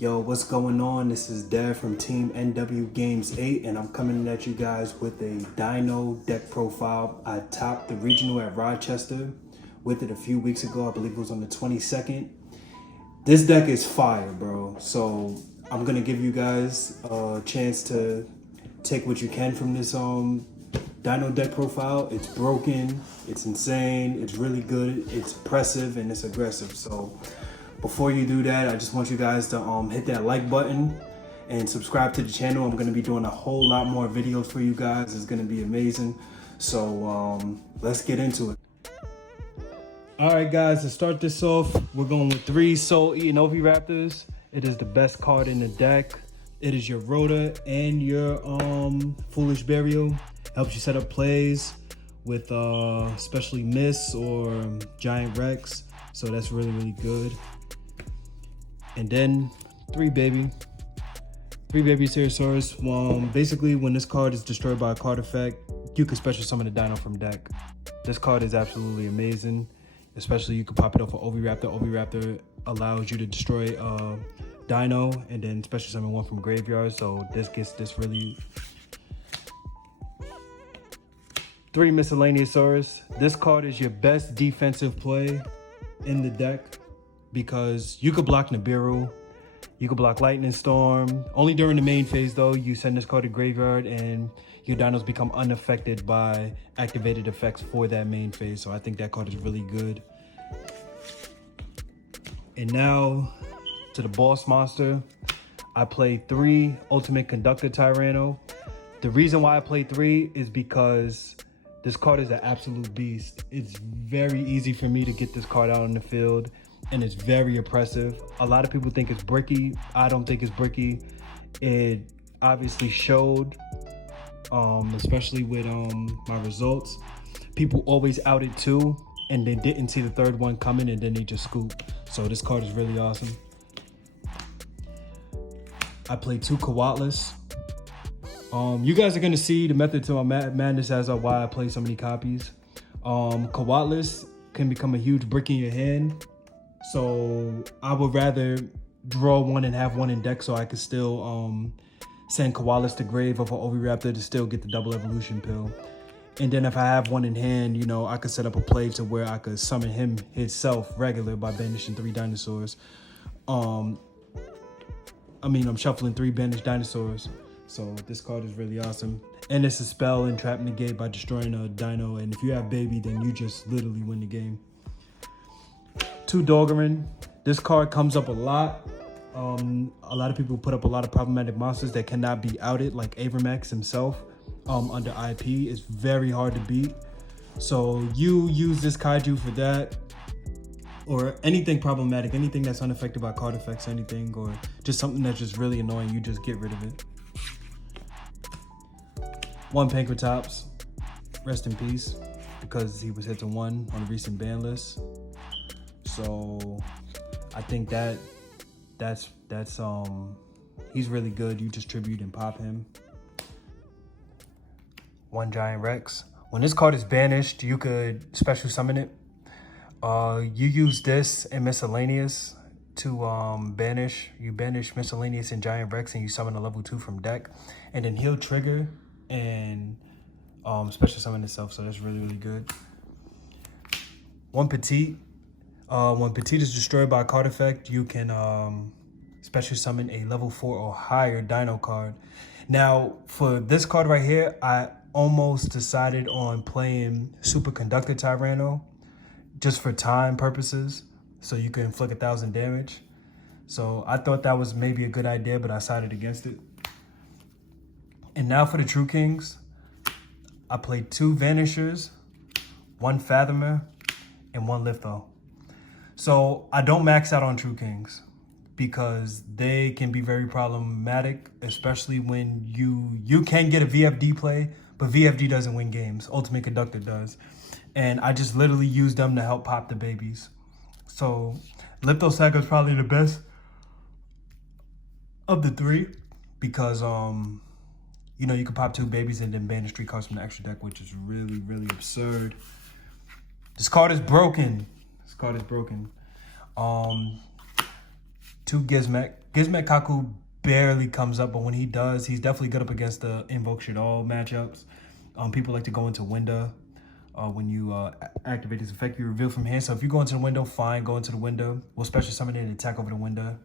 Yo, what's going on? This is Dad from Team NW Games 8, and I'm coming at you guys with a Dino deck profile. I topped the regional at Rochester with it a few weeks ago. I believe it was on the 22nd. This deck is fire, bro. So I'm gonna give you guys a chance to take what you can from this Dino deck profile. It's broken, it's insane, it's really good, it's impressive, and it's aggressive. So before you do that, I just want you guys to hit that like button and subscribe to the channel. I'm gonna be doing a whole lot more videos for you guys. It's gonna be amazing. So let's get into it. All right, guys, to start this off, we're going with 3 Soul Eating Oviraptors. It is the best card in the deck. It is your Rota and your Foolish Burial. Helps you set up plays with especially Miss or Giant Rex. So that's really, really good. And then 3 baby Stegosaurus. Basically, when this card is destroyed by a card effect, you can special summon a Dino from deck. This card is absolutely amazing. Especially you can pop it off of Oviraptor. Oviraptor allows you to destroy Dino and then special summon one from graveyard. So this gets this really. 3 Miscellaneousaurus. This card is your best defensive play in the deck because you could block Nibiru, you could block Lightning Storm. Only during the main phase though, you send this card to graveyard and your dinos become unaffected by activated effects for that main phase. So I think that card is really good. And now to the boss monster. I play 3 Ultimate Conductor Tyranno. The reason why I play 3 is because this card is an absolute beast. It's very easy for me to get this card out on the field, and it's very oppressive. A lot of people think it's bricky. I don't think it's bricky. It obviously showed, especially with my results. People always outed 2, and they didn't see the 3rd one coming, and then they just scoop. So this card is really awesome. I play 2 Coatlas. You guys are gonna see the method to my madness as why I play so many copies. Coatlas can become a huge brick in your hand, so I would rather draw 1 and have 1 in deck so I could still send Coatlas to grave of an Oviraptor to still get the double evolution pill. And then if I have 1 in hand, you know, I could set up a play to where I could summon him himself regular by banishing 3 dinosaurs. I'm shuffling 3 banished dinosaurs. So this card is really awesome. And it's a spell and trap negate by destroying a dino. And if you have baby, then you just literally win the game. 2 Dogoran. This card comes up a lot. A lot of people put up a lot of problematic monsters that cannot be outed, like Avramax himself under IP. It's very hard to beat. So you use this kaiju for that. Or anything problematic, anything that's unaffected by card effects, anything, or just something that's just really annoying, you just get rid of it. 1 Pankratops, rest in peace, because he was hit to 1 on a recent ban list. So I think that's he's really good. You just tribute and pop him. 1 Giant Rex. When this card is banished, you could special summon it. You use this and Miscellaneous to banish. You banish Miscellaneous and Giant Rex and you summon a level 2 from deck. And then he'll trigger and special summon itself, so that's really, really good. 1 Petite. When Petite is destroyed by a card effect, you can special summon a level 4 or higher Dino card. Now, for this card right here, I almost decided on playing Superconductor Tyranno just for time purposes, so you can inflict 1,000 damage. So I thought that was maybe a good idea, but I decided against it. And now for the True Kings, I played 2 Vanishers, 1 Fathomer, and 1 Litho. So I don't max out on True Kings because they can be very problematic, especially when you can get a VFD play, but VFD doesn't win games. Ultimate Conductor does. And I just literally use them to help pop the babies. So Litho Saga is probably the best of the 3 because you know, you can pop 2 babies and then banish 3 cards from the extra deck, which is really, really absurd. This card is broken. This card is broken. 2 Gizmek. Gizmek Kaku barely comes up, but when he does, he's definitely good up against the Invoke Shaddoll matchups. People like to go into window when you activate this effect. You reveal from hand. So if you go into the window, fine, go into the window. We'll special summon it and attack over the window.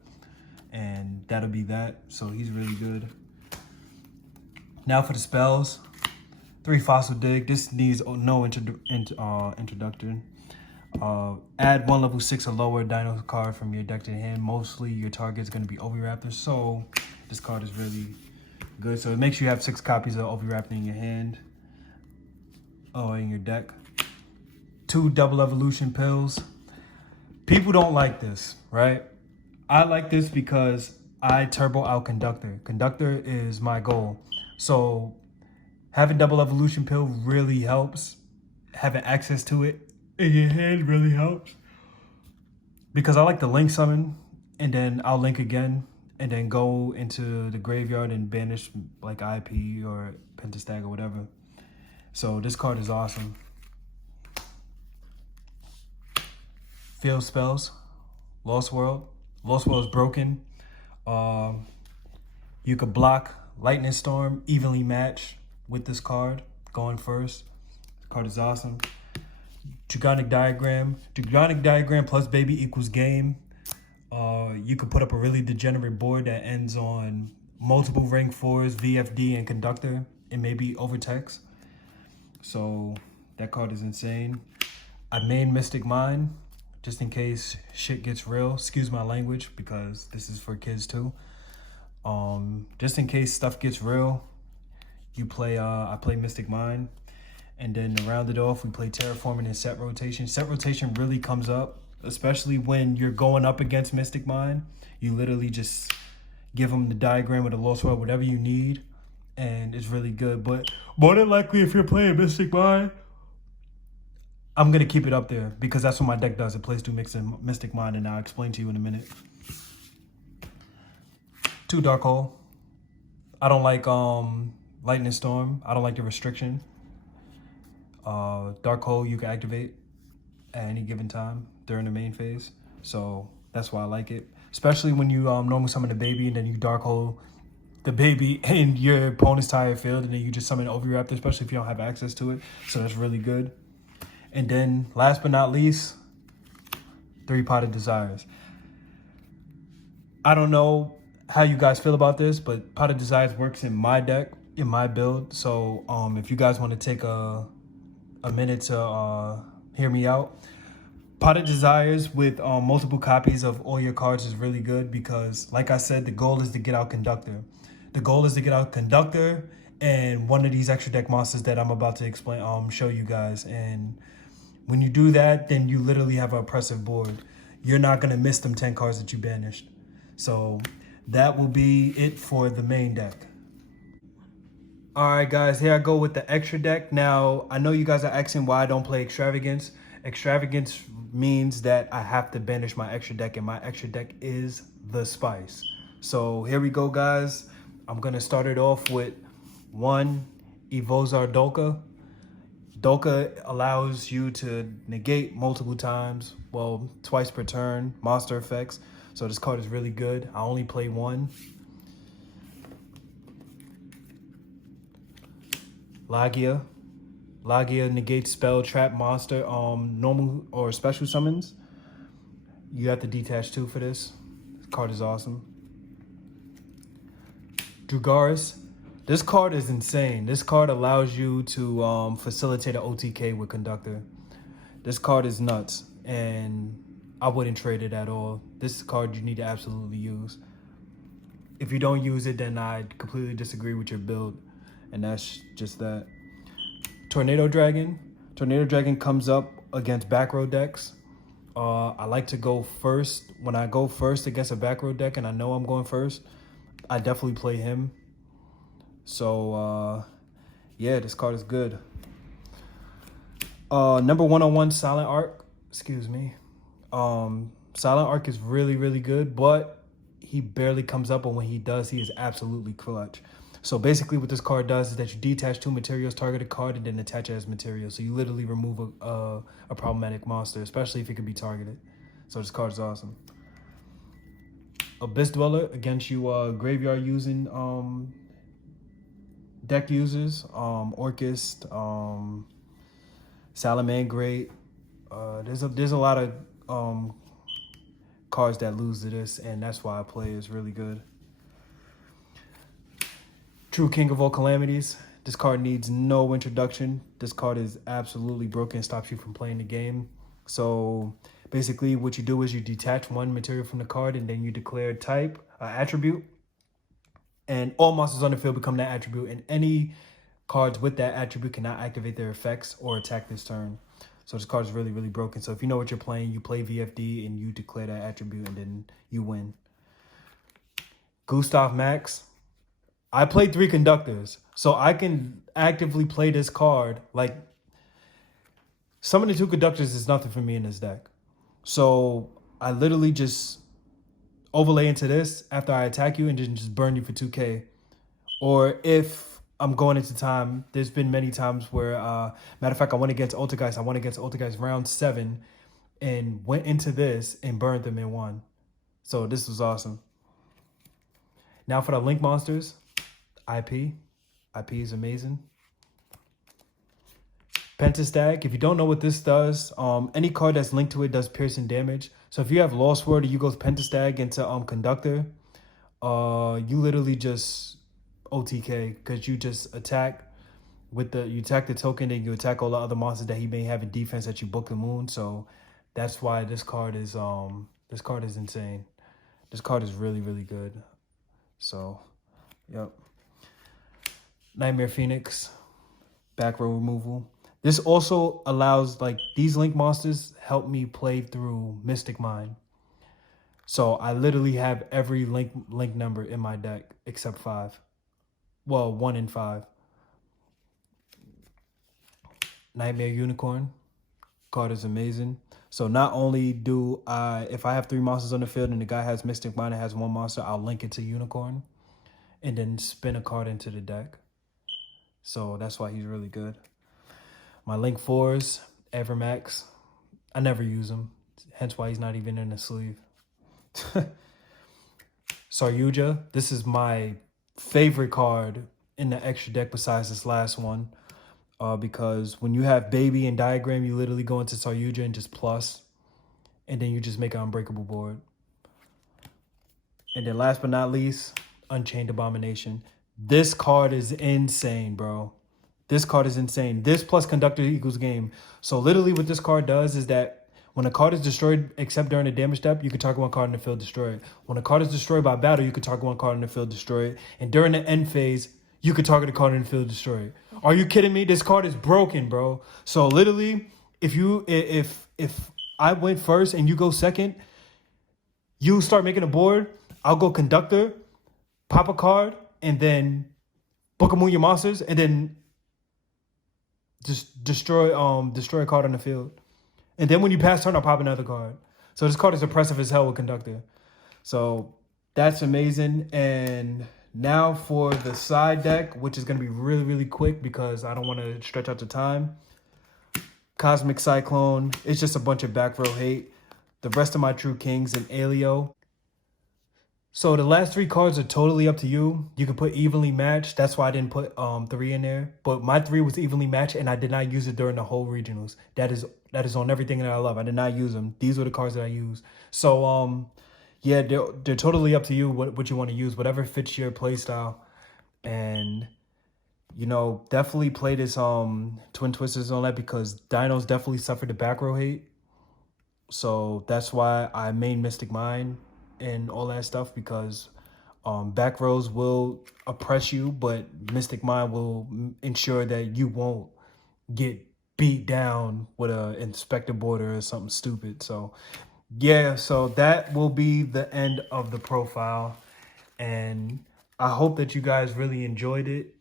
And that'll be that. So he's really good. Now for the spells. 3 Fossil Dig. This needs no introduction. Add 1 level 6 or lower Dino card from your deck to hand. Mostly your target's going to be Oviraptor, so this card is really good. So it makes you have 6 copies of Oviraptor in your hand or in your deck. 2 double evolution pills. People don't like this, right? I like this because I turbo out Conductor. Conductor is my goal. So having double evolution pill really helps. Having access to it in your hand really helps. Because I like to link summon, and then I'll link again, and then go into the graveyard and banish like IP or Pentastag or whatever. So this card is awesome. Field spells. Lost World. Lost World is broken. You could block Lightning Storm, evenly match with this card going first. The card is awesome. Dragonic Diagram. Dragonic Diagram plus baby equals game. You could put up a really degenerate board that ends on multiple rank 4s, VFD, and Conductor, and maybe Overtext. So that card is insane. I main Mystic Mind just in case shit gets real. Excuse my language because this is for kids too. Just in case stuff gets real, you play. I play Mystic Mind. And then to round it off, we play Terraforming and Set Rotation. Set Rotation really comes up, especially when you're going up against Mystic Mind. You literally just give them the diagram with the Lost World, whatever you need, and it's really good. But more than likely, if you're playing Mystic Mind, I'm going to keep it up there because that's what my deck does. It plays 2 Mystic Mind, and I'll explain to you in a minute. 2 Dark Hole. I don't like Lightning Storm. I don't like the restriction. Dark Hole you can activate at any given time during the main phase, so that's why I like it. Especially when you normally summon a baby and then you Dark Hole the baby in your opponent's entire field, and then you just summon Oviraptor, especially if you don't have access to it. So that's really good. And then last but not least, 3 Potted Desires. I don't know how you guys feel about this, but Potted Desires works in my deck, in my build. So if you guys want to take a minute to hear me out. Potted Desires with multiple copies of all your cards is really good because, like I said, the goal is to get out Conductor. The goal is to get out Conductor and one of these extra deck monsters that I'm about to explain, show you guys. And when you do that, then you literally have an oppressive board. You're not going to miss them 10 cards that you banished. So that will be it for the main deck. All right, guys, here I go with the extra deck. Now, I know you guys are asking why I don't play Extravagance. Extravagance means that I have to banish my extra deck, and my extra deck is the Spice. So here we go, guys. I'm going to start it off with 1 Evozar Dolka. Dolka allows you to negate multiple times, well, twice per turn, monster effects. So this card is really good. I only play 1. Lagia. Lagia negates spell, trap, monster, normal or special summons. You have to detach 2 for this. This card is awesome. Drugaris. This card is insane. This card allows you to facilitate an OTK with Conductor. This card is nuts, and I wouldn't trade it at all. This card you need to absolutely use. If you don't use it, then I completely disagree with your build, and that's just that. Tornado Dragon. Tornado Dragon comes up against back row decks. I like to go first. When I go first against a back row deck and I know I'm going first, I definitely play him. So, yeah, this card is good. Number 101, Silent Arc. Excuse me. Silent Arc is really, really good, but he barely comes up, and when he does, he is absolutely clutch. So basically what this card does is that you detach 2 materials, target a card, and then attach it as material. So you literally remove a problematic monster, especially if it can be targeted. So this card is awesome. Abyss Dweller against you graveyard using deck users, Orchist, Salamangreat. There's a lot of cards that lose to this, and that's why I play is really good. True King of all calamities. This card needs no introduction. This card is absolutely broken, stops you from playing the game. So basically what you do is you detach one material from the card and then you declare type, attribute, and all monsters on the field become that attribute, and any cards with that attribute cannot activate their effects or attack this turn. So this card is really, really broken. So if you know what you're playing, you play VFD and you declare that attribute and then you win. Gustav Max. I played 3 conductors, so I can actively play this card. Like, summoning the 2 conductors is nothing for me in this deck. So I literally just overlay into this after I attack you and then just burn you for 2k. Or if I'm going into time, there's been many times where, matter of fact, I went against Ultigeist round 7 and went into this and burned them in 1. So this was awesome. Now for the Link monsters. IP is amazing. Pentastag. If you don't know what this does, any card that's linked to it does piercing damage. So if you have Lost Word and you go Pentastag into Conductor, you literally just OTK because you just attack with you attack the token and you attack all the other monsters that he may have in defense that you book the moon. So that's why this card is insane. This card is really, really good. So, yep. Nightmare Phoenix, back row removal. This also allows, like, these Link monsters help me play through Mystic Mine. So I literally have every Link number in my deck except 5. Well, 1 and 5. Nightmare Unicorn. Card is amazing. So not only do if I have 3 monsters on the field and the guy has Mystic Mine and has 1 monster, I'll link it to Unicorn and then spin a card into the deck. So that's why he's really good. My Link 4s, Evermax. I never use him. Hence why he's not even in the sleeve. Saryuja. This is my favorite card in the extra deck besides this last one. Because when you have Baby and Diagram, you literally go into Saryuja and just plus. And then you just make an unbreakable board. And then last but not least, Unchained Abomination. This card is insane, bro. This card is insane. This plus Conductor equals game. So literally what this card does is that when a card is destroyed, except during the damage step, you can target 1 card in the field, destroy it. When a card is destroyed by battle, you can target 1 card in the field, destroy it. And during the end phase, you can target a card in the field, destroy it. Are you kidding me? This card is broken, bro. So literally, if I went first and you go second, you start making a board, I'll go Conductor, pop a card, and then book a moon your monsters, and then just destroy a card on the field. And then when you pass turn, I'll pop another card. So this card is oppressive as hell with Conductor. So that's amazing. And now for the side deck, which is going to be really, really quick because I don't want to stretch out the time. Cosmic Cyclone. It's just a bunch of back row hate. The rest of my True Kings and Alio. So the last 3 cards are totally up to you. You can put evenly matched. That's why I didn't put 3 in there. But my 3 was evenly matched, and I did not use it during the whole regionals. That is on everything that I love. I did not use them. These were the cards that I used. So yeah, they're totally up to you what you want to use, whatever fits your play style. And you know, definitely play this Twin Twisters on that because Dino's definitely suffered the back row hate. So that's why I made Mystic Mine and all that stuff, because back rows will oppress you, but Mystic Mine will ensure that you won't get beat down with a Inspector Border or something stupid. So yeah, so that will be the end of the profile, and I hope that you guys really enjoyed it,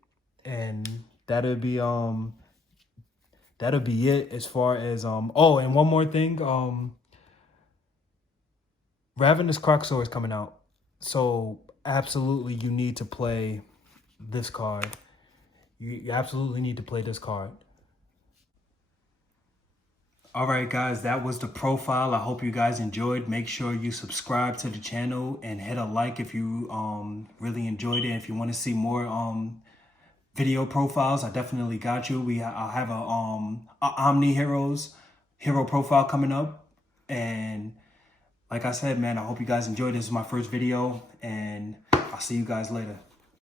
and that'll be it as far as oh, and one more thing, Ravenous Croxor is coming out, so absolutely you need to play this card. You absolutely need to play this card. All right, guys, that was the profile. I hope you guys enjoyed. Make sure you subscribe to the channel and hit a like if you really enjoyed it. If you want to see more video profiles, I definitely got you. I'll have a Omni Heroes hero profile coming up. And like I said, man, I hope you guys enjoyed. This is my first video, and I'll see you guys later.